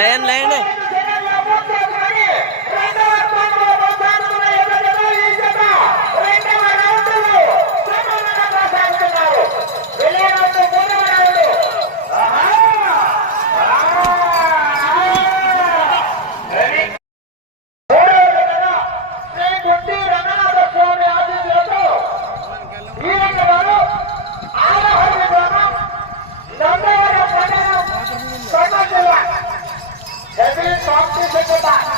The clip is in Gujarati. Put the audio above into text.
લયન લયન back.